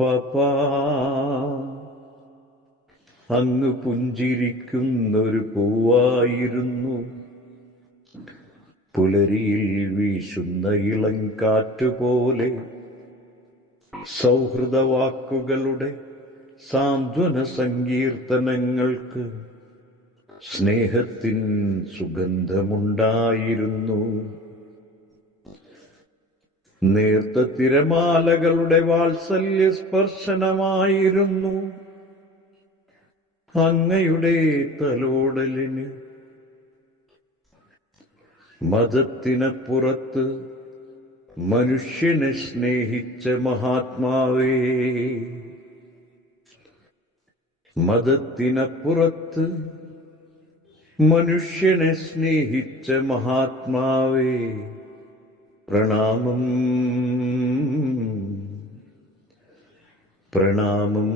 പപ്പാ അങ്ങ് പുഞ്ചിരിക്കുന്നൊരു പൂവായിരുന്നു. പുലരിയിൽ വീശുന്ന ഇളം കാറ്റുപോലെ സൗഹൃദവാക്കുകളുടെ സാന്ത്വന സങ്കീർത്തനങ്ങൾക്ക് സ്നേഹത്തിൻ സുഗന്ധമുണ്ടായിരുന്നു. നേർത്ത തിരമാലകളുടെ വാത്സല്യ സ്പർശനമായിരുന്നു അങ്ങയുടെ തലോടലിന് മതത്തിനപ്പുറത്ത് മനുഷ്യനെ സ്നേഹിച്ച മഹാത്മാവേ മതത്തിനപ്പുറത്ത് മനുഷ്യനെ സ്നേഹിച്ച മഹാത്മാവേ പ്രണാമം. പ്രണാമം.